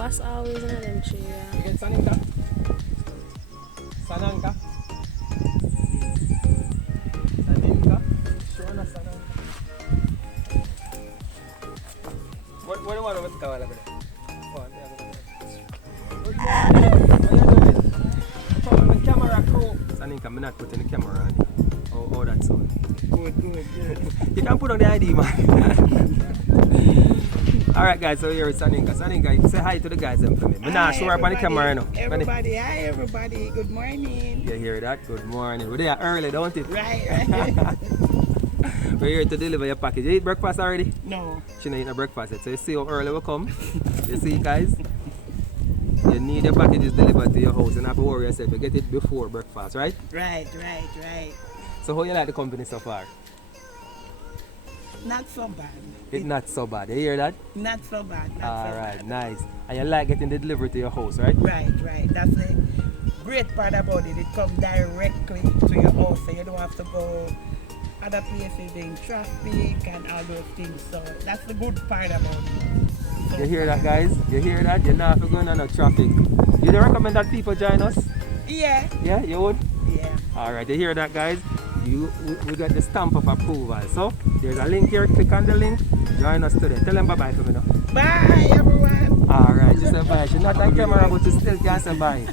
breakfast always in them tree. You get Saninka? Sananka? Saninka? Shona Sananka. What do you want to call it? Oh, I'm the camera crew. Saninka, I'm not putting the camera on. Oh, that's all. Good. You can put on the ID, man. Alright guys, so here is Saninka. Saninka, say hi to the guys for me. I'm not sure about the camera now. Everybody, hi everybody, good morning. You hear that? Good morning. We're there early, don't it? Right. We're here to deliver your package. You eat breakfast already? No. She not eat no breakfast yet. So you see how early we come? You see guys? You need your packages delivered to your house and have to worry yourself. You get it before breakfast, right? Right. So how you like the company so far? Not so bad. It's not so bad. You hear that? Not so bad. Alright, nice. And you like getting the delivery to your house, right? Right. That's the great part about it. It comes directly to your house, so you don't have to go other places in traffic and all those things. So that's the good part about it. So, You hear that, guys? You hear that? You're not going on no traffic. You don't recommend that people join us? Yeah. Yeah, you would? Yeah. Alright, you hear that, guys? We got the stamp of approval. So there's a link here. Click on the link. Join us today. Tell them bye-bye for me now. Bye everyone. Alright, she said bye. She's not on camera, but she still can say bye.